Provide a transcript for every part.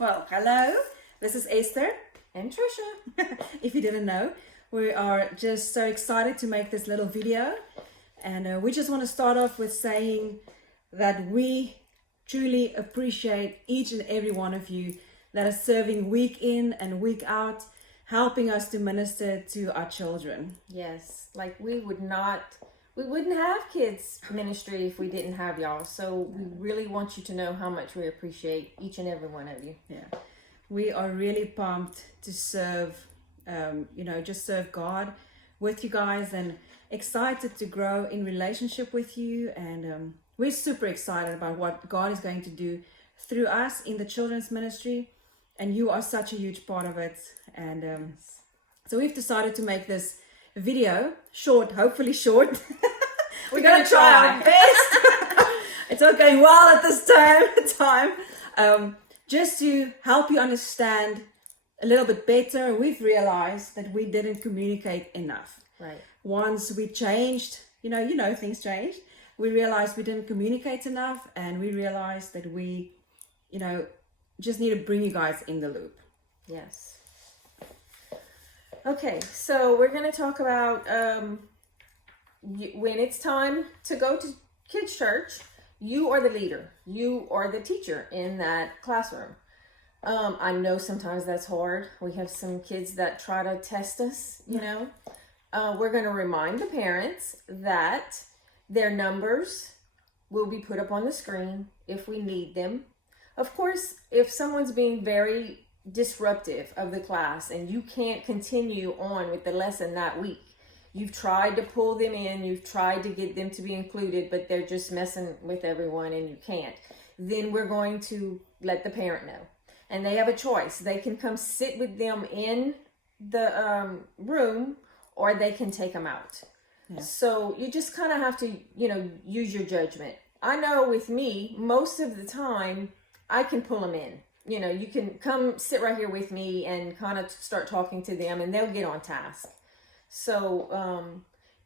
Well, hello, this is Esther. And Trisha. If you didn't know, we are just so excited to make this little video. And we just want to start off with saying that we truly appreciate each and every one of you that are serving week in and week out, helping us to minister to our children. Yes, like we wouldn't have kids ministry if we didn't have y'all. So we really want you to know how much we appreciate each and every one of you. Yeah, we are really pumped to serve, just serve God with you guys, and excited to grow in relationship with you. And we're super excited about what God is going to do through us in the children's ministry. And you are such a huge part of it. And so we've decided to make this video short, hopefully short. We're going to try our best. It's not going well at this time. Just to help you understand a little bit better, we've realized that we didn't communicate enough. Right. Once we changed, things changed. We realized we didn't communicate enough, and we realized that we, just need to bring you guys in the loop. Yes. Okay, so we're going to talk about when it's time to go to kids' church. You are the leader. You are the teacher in that classroom. I know sometimes that's hard. We have some kids that try to test us, We're going to remind the parents that their numbers will be put up on the screen if we need them. Of course, if someone's being very disruptive of the class and you can't continue on with the lesson that week, you've tried to pull them in, you've tried to get them to be included, but they're just messing with everyone and you can't, then we're going to let the parent know. And they have a choice. They can come sit with them in the room, or they can take them out. Yeah. So you just kind of have to, use your judgment. I know with me, most of the time, I can pull them in. You can come sit right here with me and kind of start talking to them, and they'll get on task. So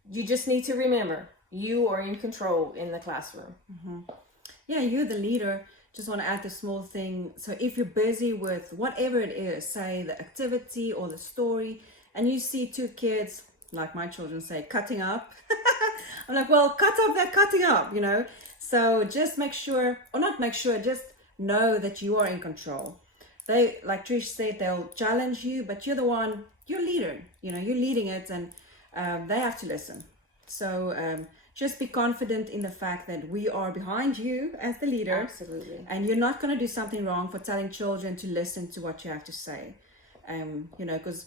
you just need to remember, you are in control in the classroom. Mm-hmm. Yeah, you're the leader. Just want to add the small thing. So if you're busy with whatever it is, say the activity or the story, and you see two kids, like my children say, cutting up. I'm like, well, cut up that cutting up, So just just know that you are in control. They, like Trish said, they'll challenge you, but you're leader, you're leading it, and they have to listen. So just be confident in the fact that we are behind you as the leader. Absolutely. And you're not going to do something wrong for telling children to listen to what you have to say. Because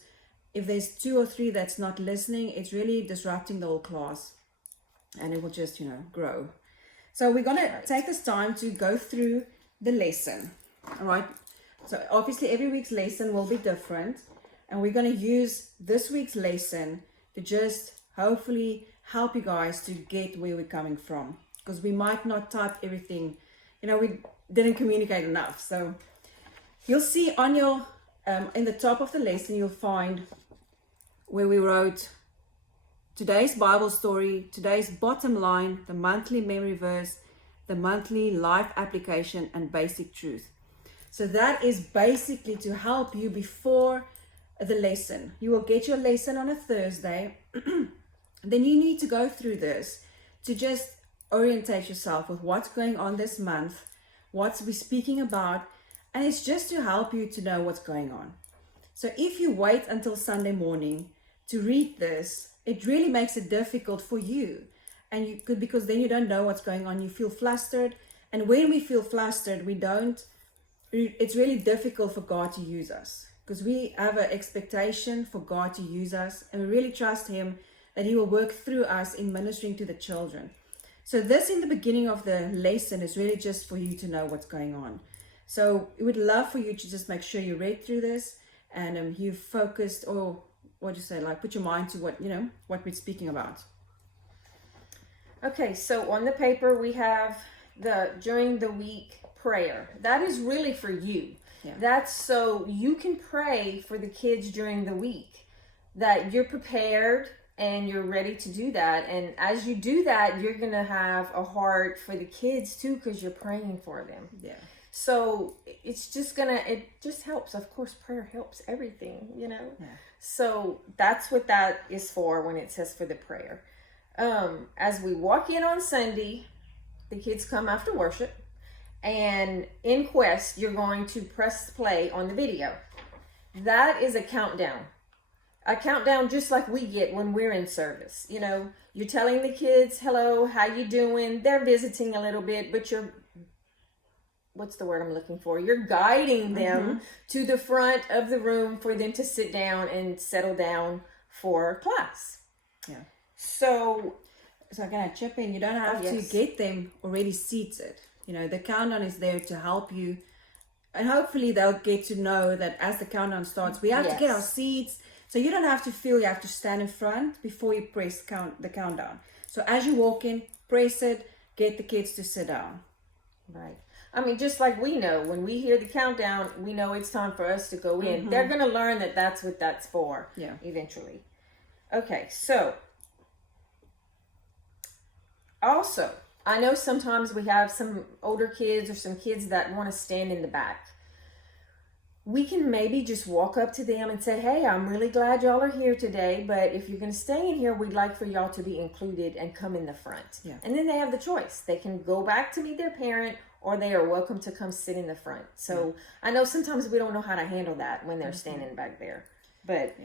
if there's 2 or 3 that's not listening, it's really disrupting the whole class, and it will just, grow. So we're going to take this time to go through the lesson. All right. So obviously every week's lesson will be different, and we're going to use this week's lesson to just hopefully help you guys to get where we're coming from, because we might not type everything, we didn't communicate enough. So you'll see on your in the top of the lesson, you'll find where we wrote today's Bible story, today's bottom line, the monthly memory verse, the monthly life application, and basic truth. So that is basically to help you before the lesson. You will get your lesson on a Thursday. Then you need to go through this to just orientate yourself with what's going on this month, what we're speaking about, and it's just to help you to know what's going on. So if you wait until Sunday morning to read this, it really makes it difficult for you. And because then you don't know what's going on, you feel flustered. And when we feel flustered, it's really difficult for God to use us, because we have an expectation for God to use us, and we really trust Him that He will work through us in ministering to the children. So this in the beginning of the lesson is really just for you to know what's going on. So we would love for you to just make sure you read through this, and you focused, or what do you say, like put your mind to what we're speaking about. Okay, so on the paper we have the during the week prayer. That is really for you. Yeah. That's so you can pray for the kids during the week, that you're prepared and you're ready to do that. And as you do that, you're going to have a heart for the kids too, because you're praying for them. Yeah. So it's just it just helps. Of course, prayer helps everything, you know. Yeah. So that's what that is for when it says for the prayer. As we walk in on Sunday, the kids come after worship, and in Quest, you're going to press play on the video. That is a countdown. A countdown just like we get when we're in service. You know, you're telling the kids, hello, how you doing? They're visiting a little bit, but what's the word I'm looking for? You're guiding them to the front of the room for them to sit down and settle down for class. Yeah. So can I chip in? You don't have to get them already seated. You know, the countdown is there to help you. And hopefully they'll get to know that as the countdown starts, we have to get our seats. So you don't have to feel you have to stand in front before you press the countdown. So as you walk in, press it, get the kids to sit down. Right. I mean, just like we know, when we hear the countdown, we know it's time for us to go in. They're going to learn that that's what that's for eventually. Okay, so also, I know sometimes we have some older kids or some kids that want to stand in the back. We can maybe just walk up to them and say, hey, I'm really glad y'all are here today, but if you're going to stay in here, we'd like for y'all to be included and come in the front. Yeah. And then they have the choice. They can go back to meet their parent, or they are welcome to come sit in the front. So I know sometimes we don't know how to handle that when they're standing back there. But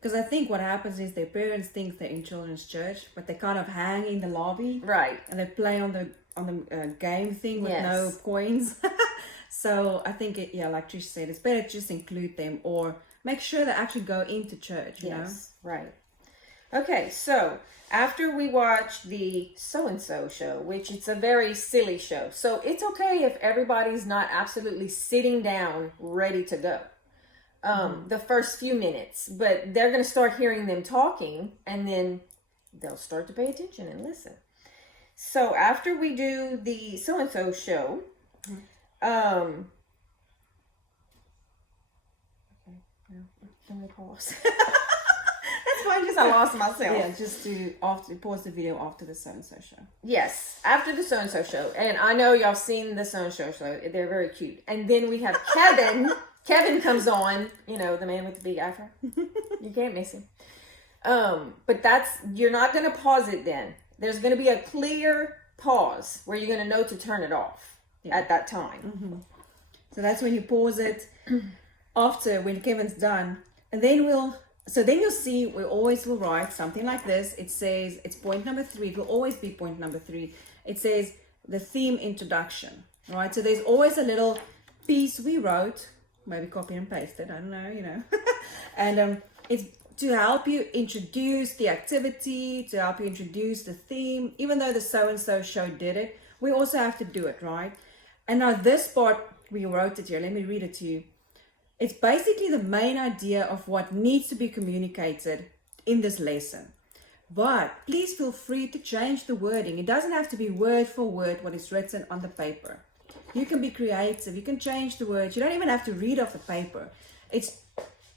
because I think what happens is their parents think they're in children's church, but they kind of hang in the lobby. Right. And they play on the game thing with no coins. So I think, like Trish said, it's better to just include them or make sure they actually go into church, you know? Right. Okay, so after we watch the so-and-so show, which it's a very silly show, so it's okay if everybody's not absolutely sitting down ready to go the first few minutes, but they're going to start hearing them talking, and then they'll start to pay attention and listen. So after we do the so-and-so show, okay, can we pause? That's fine, just I lost myself. Yeah, just to pause the video after the so-and-so show. Yes, after the so-and-so show. And I know y'all seen the so-and-so show. They're very cute. And then we have Kevin. Kevin comes on, you know, the man with the big afro. You can't miss him. But you're not going to pause it then. There's going to be a clear pause where you're going to know to turn it off at that time. So that's when you pause it after when Kevin's done. And then you'll see, we always will write something like this. It says, it's point number 3. It will always be point number 3. It says the theme introduction, right? So there's always a little piece we wrote, maybe copy and paste it, I don't know, you know. And it's to help you introduce the activity, to help you introduce the theme. Even though the so-and-so show did it, we also have to do it, right? And now this part, we wrote it here. Let me read it to you. It's basically the main idea of what needs to be communicated in this lesson. But please feel free to change the wording. It doesn't have to be word for word what is written on the paper. You can be creative. You can change the words. You don't even have to read off the paper.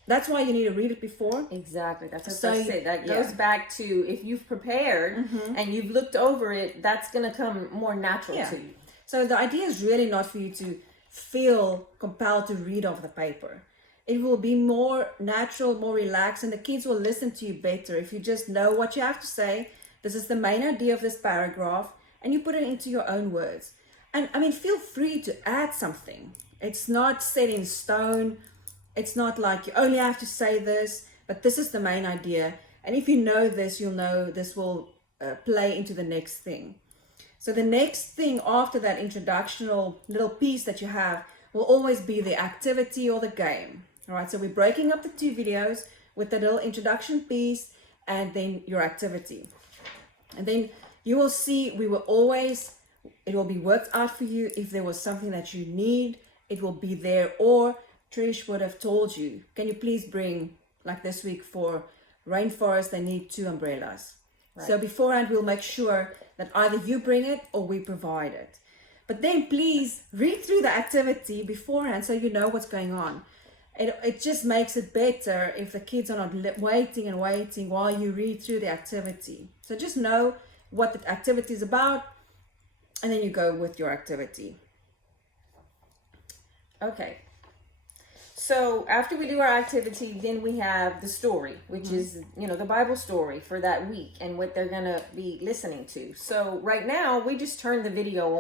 That's why you need to read it before. Exactly. That's what I said. That goes back to if you've prepared and you've looked over it, that's going to come more natural to you. So the idea is really not for you to feel compelled to read off the paper. It will be more natural, more relaxed, and the kids will listen to you better if you just know what you have to say. This is the main idea of this paragraph, and you put it into your own words. And I mean, feel free to add something. It's not set in stone. It's not like you only have to say this, but this is the main idea. And if you know this, you'll know this will play into the next thing. So the next thing after that introductional little piece that you have will always be the activity or the game. All right, so we're breaking up the 2 videos with the little introduction piece and then your activity. And then you will see it will be worked out for you. If there was something that you need, it will be there. Or Trish would have told you, can you please bring, like this week for rainforest, they need 2 umbrellas. Right. So beforehand, we'll make sure that either you bring it or we provide it. But then please read through the activity beforehand so you know what's going on. It just makes it better if the kids are not waiting and waiting while you read through the activity. So just know what the activity is about, and then you go with your activity. Okay. So after we do our activity, then we have the story, which is, the Bible story for that week and what they're going to be listening to. So right now, we just turned the video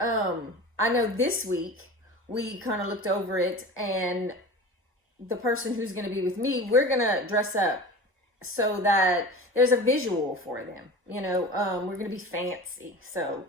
on. I know this week we kind of looked over it, and the person who's going to be with me, we're going to dress up so that there's a visual for them. We're going to be fancy. So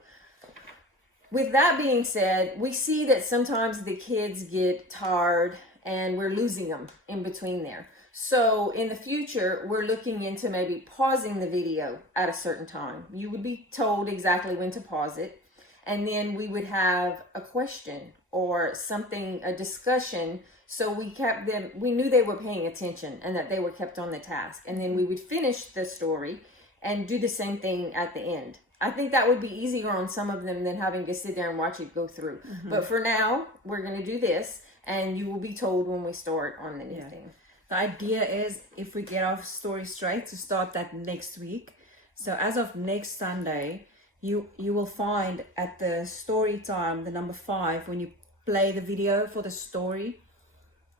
with that being said, we see that sometimes the kids get tired and we're losing them in between there. So in the future, we're looking into maybe pausing the video at a certain time. You would be told exactly when to pause it. And then we would have a question or something, a discussion. So we kept them, we knew they were paying attention and that they were kept on the task. And then we would finish the story and do the same thing at the end. I think that would be easier on some of them than having to sit there and watch it go through. But for now, we're going to do this, and you will be told when we start on the new thing. The idea is, if we get our story straight, to start that next week. So as of next Sunday, you will find at the story time, the number 5, when you play the video for the story,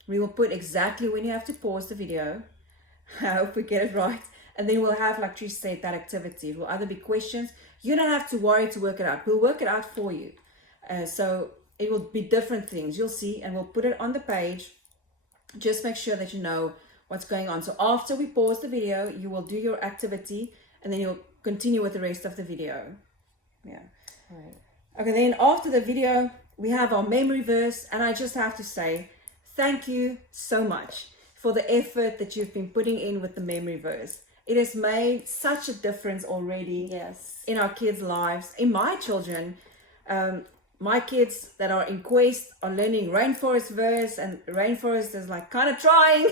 we will put exactly when you have to pause the video. I hope we get it right. And then we'll have, like Trish said, that activity. It will either be questions. You don't have to worry to work it out. We'll work it out for you. So it will be different things. You'll see, and we'll put it on the page. Just make sure that you know what's going on. So after we pause the video, you will do your activity, and then you'll continue with the rest of the video. Yeah. Right. Okay, then after the video, we have our memory verse. And I just have to say, thank you so much for the effort that you've been putting in with the memory verse. It has made such a difference already in our kids' lives. In my children, my kids that are in Quest are learning Rainforest verse, and Rainforest is like kind of trying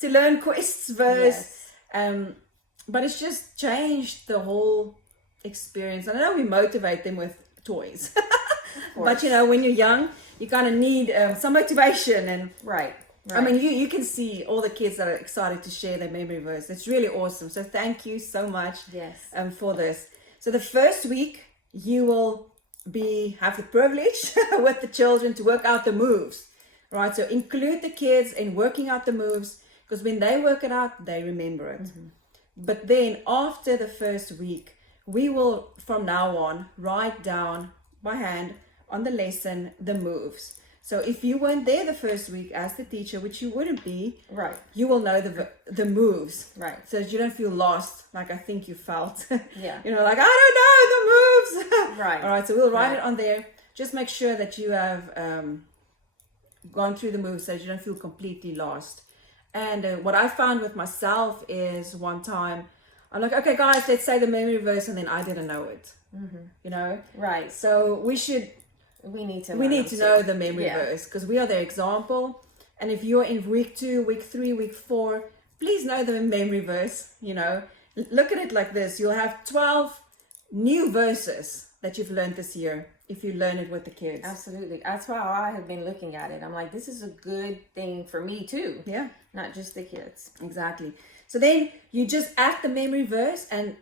to learn Quest's verse. But it's just changed the whole experience. And I know we motivate them with toys, but when you're young, you kind of need some motivation. And Right. I mean, you can see all the kids that are excited to share their memory verse. It's really awesome. So thank you so much for this. So the first week, you will have the privilege with the children to work out the moves, right? So include the kids in working out the moves, because when they work it out, they remember it. But then after the first week, we will, from now on, write down by hand on the lesson the moves. So if you weren't there the first week as the teacher, which you wouldn't be, you will know the moves, so that you don't feel lost, like I think you felt. Like, I don't know the moves. All right, so we'll write it on there. Just make sure that you have gone through the moves so that you don't feel completely lost. And what I found with myself is one time, I'm like, okay, guys, let's say the memory verse, and then I didn't know it. So we need to know the memory verse, because we are their example. And if you're in week 2, week 3, week 4, please know the memory verse. Look at it like this. You'll have 12 new verses that you've learned this year if you learn it with the kids. Absolutely. That's how I have been looking at it. I'm like, this is a good thing for me too. Not just the kids. Exactly. So then you just add the memory verse, and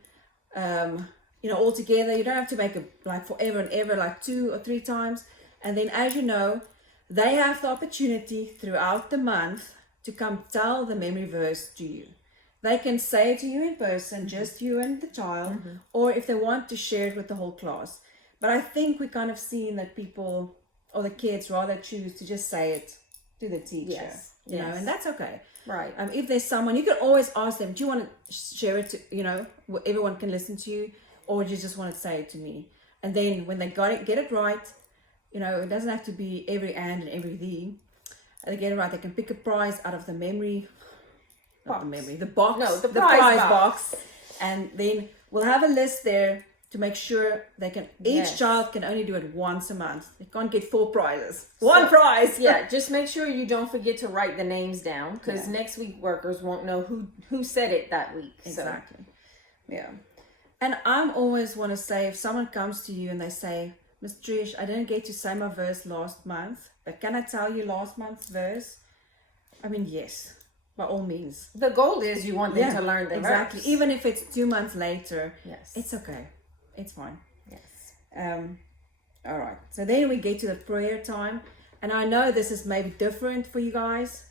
all together. You don't have to make it like forever and ever, like 2 or 3 times. And then, as you know, they have the opportunity throughout the month to come tell the memory verse to you. They can say it to you in person, just you and the child, or if they want to share it with the whole class. But I think we kind of seen that people or the kids rather choose to just say it to the teacher. And that's okay. Right. If there's someone, you can always ask them, do you want to share it to, everyone can listen to you, or do you just want to say it to me? And then when they get it right, it doesn't have to be every and every the. They get it right, they can pick a prize out of the memory, not the memory, the box. No, the prize box. And then we'll have a list there to make sure they can, each child can only do it once a month. They can't get 4 prizes. One prize. Just make sure you don't forget to write the names down, because next week workers won't know who said it that week. Exactly. And I'm always want to say, if someone comes to you and they say, Miss Trish, I didn't get to say my verse last month, but can I tell you last month's verse? I mean, yes, by all means. The goal is you want them to learn the verse. Even if it's 2 months later, it's okay. It's fine. All right. So then we get to the prayer time. And I know this is maybe different for you guys,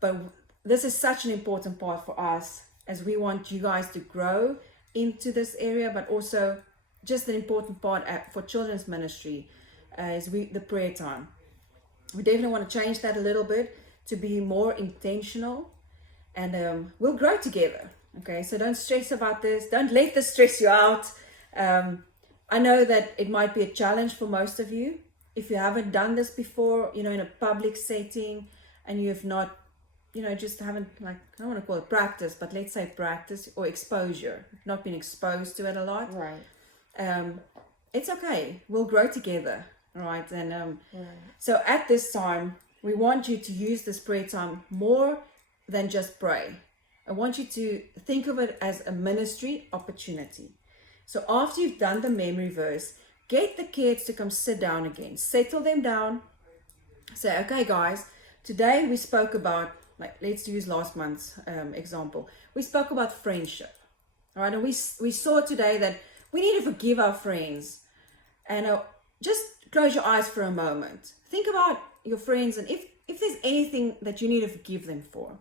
but this is such an important part for us, as we want you guys to grow into this area, but also just an important part for children's ministry is the prayer time. We definitely want to change that a little bit to be more intentional, and we'll grow together. Okay, so don't stress about this. Don't let this stress you out. I know that it might be a challenge for most of you if you haven't done this before, in a public setting, and you have not, just haven't, like, I don't want to call it practice, but let's say practice or exposure, not been exposed to it a lot. Right. It's okay. We'll grow together. All right. And Right. so at this time, we want you to use this prayer time more than just pray. I want you to think of it as a ministry opportunity. So after you've done the memory verse, get the kids to come sit down again. Settle them down. Say, okay, guys, today we spoke about, like, let's use last month's example. We spoke about friendship. All right. And we saw today that we need to forgive our friends. And just close your eyes for a moment. Think about your friends, and if there's anything that you need to forgive them for.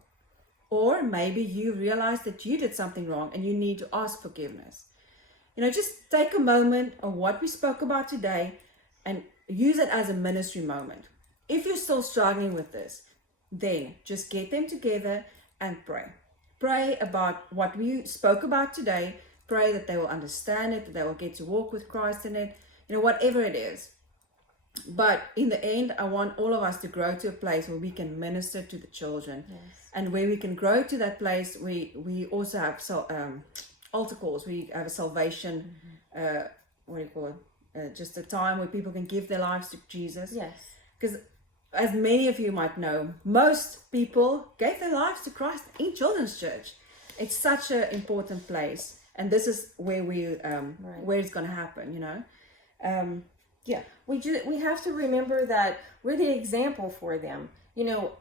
Or maybe you realize that you did something wrong and you need to ask forgiveness. Just take a moment of what we spoke about today and use it as a ministry moment. If you're still struggling with this, then just get them together and pray. Pray about what we spoke about today. Pray that they will understand it, that they will get to walk with Christ in it, whatever it is. But in the end, I want all of us to grow to a place where we can minister to the children. Yes. And where we can grow to that place, we also have altar calls. We have a salvation, what do you call it? Just a time where people can give their lives to Jesus. Yes. Because as many of you might know, most people gave their lives to Christ in children's church. It's such an important place. And this is where where it's going to happen, Yeah, we have to remember that we're the example for them.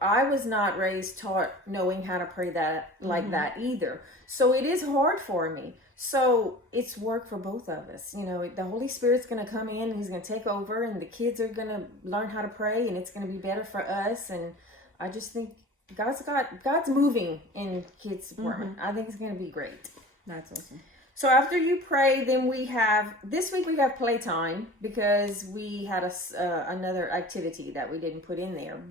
I was not raised taught knowing how to pray that like that either. So it is hard for me. So it's work for both of us. The Holy Spirit's going to come in and he's going to take over, and the kids are going to learn how to pray, and it's going to be better for us. And I just think God's moving in kids' department. I think it's going to be great. That's awesome. So after you pray, then this week we have playtime, because we had another activity that we didn't put in there.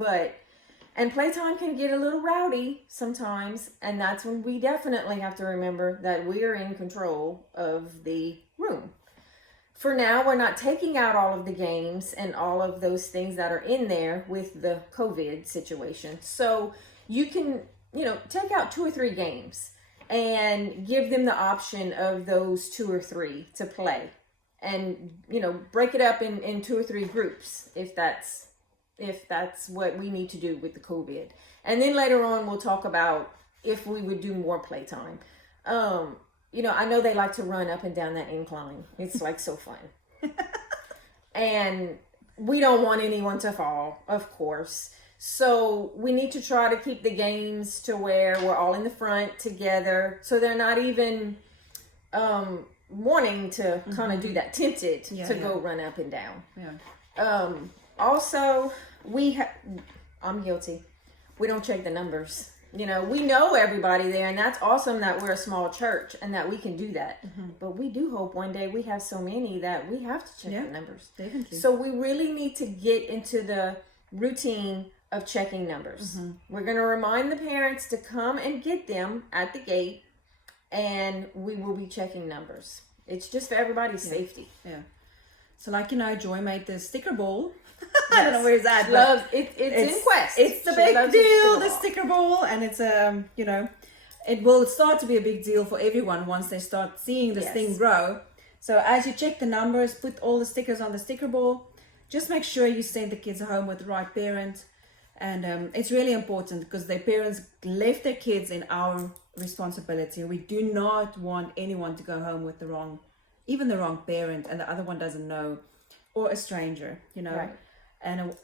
And playtime can get a little rowdy sometimes, and that's when we definitely have to remember that we are in control of the room. For now, we're not taking out all of the games and all of those things that are in there with the COVID situation. So you can, take out 2 or 3 games and give them the option of those 2 or 3 to play, and break it up in 2 or 3 groups if that's what we need to do with the COVID. And then later on we'll talk about if we would do more playtime. I know they like to run up and down that incline. It's like so fun. And we don't want anyone to fall, of course. So we need to try to keep the games to where we're all in the front together, so they're not even wanting to kind of do that, tempted to go run up and down. Yeah. Also, I'm guilty. We don't check the numbers. We know everybody there, and that's awesome that we're a small church and that we can do that. But we do hope one day we have so many that we have to check the numbers. Definitely. So we really need to get into the routine of checking numbers. We're going to remind the parents to come and get them at the gate, and we will be checking numbers. It's just for everybody's safety. Yeah. So, Joy made the sticker ball. I don't know where it's at. It's in Quest. It's the big deal, the sticker ball, and it's it will start to be a big deal for everyone once they start seeing this thing grow. So as you check the numbers, put all the stickers on the sticker ball. Just make sure you send the kids home with the right parent. And it's really important, because their parents left their kids in our responsibility. We do not want anyone to go home with the wrong parent, and the other one doesn't know, or a stranger, Right. And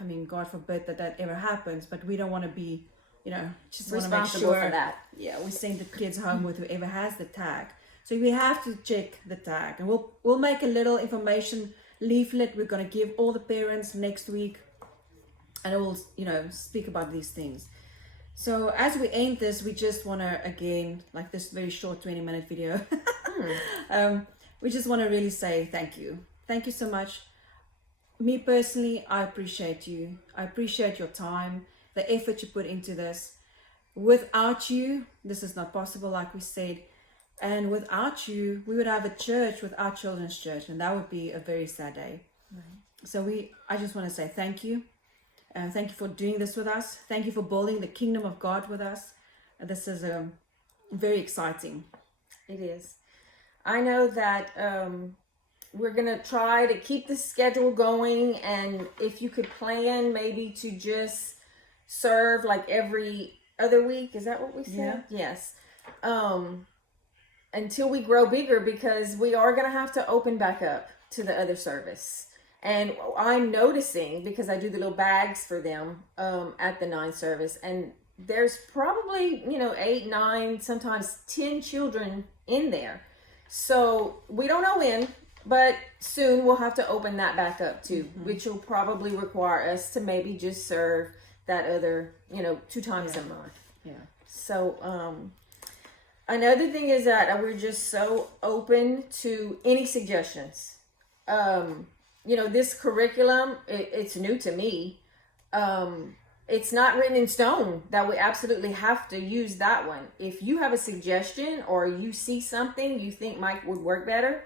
I mean, God forbid that ever happens, but we don't want to be, just want to make Responsible sure for that. Yeah, we send the kids home with whoever has the tag. So we have to check the tag, and we'll make a little information leaflet we're going to give all the parents next week. and it will, speak about these things. So as we end this, we just want to, again, like this very short 20-minute video, we just want to really say thank you. Thank you so much. Me personally, I appreciate you. I appreciate your time, the effort you put into this. Without you, this is not possible, like we said. And without you, we would have a church without Children's Church, and that would be a very sad day. Right. So I just want to say thank you. Thank you for doing this with us. Thank you for building the kingdom of God with us. This is very exciting. It is. I know that we're going to try to keep the schedule going, and if you could plan maybe to just serve like every other week. Is that what we said? Yeah. Yes. Until we grow bigger, because we are going to have to open back up to the other service. And I'm noticing, because I do the little bags for them at the 9 service, and there's probably 8, 9, sometimes 10 children in there. So we don't know when, but soon we'll have to open that back up too, which will probably require us to maybe just serve that other 2 times a month. Yeah. So another thing is that we're just so open to any suggestions. This curriculum, it's new to me. It's not written in stone that we absolutely have to use that one. If you have a suggestion or you see something you think might would work better,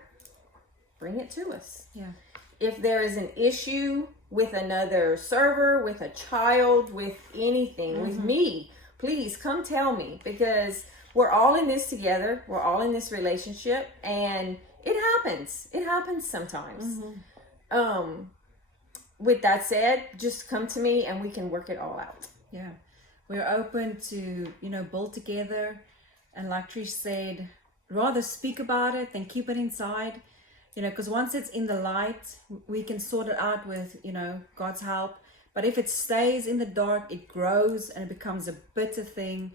bring it to us. Yeah. If there is an issue with another server, with a child, with anything, with me, please come tell me, because we're all in this together. We're all in this relationship, and it happens. It happens sometimes. With that said, just come to me and we can work it all out. Yeah. We're open to, build together. And like Trish said, rather speak about it than keep it inside. Because once it's in the light, we can sort it out with, God's help. But if it stays in the dark, it grows and it becomes a bitter thing,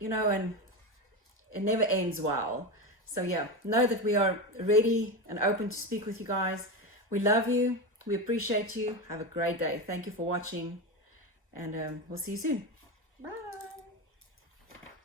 and it never ends well. So yeah, know that we are ready and open to speak with you guys. We love you. We appreciate you. Have a great day. Thank you for watching, and we'll see you soon.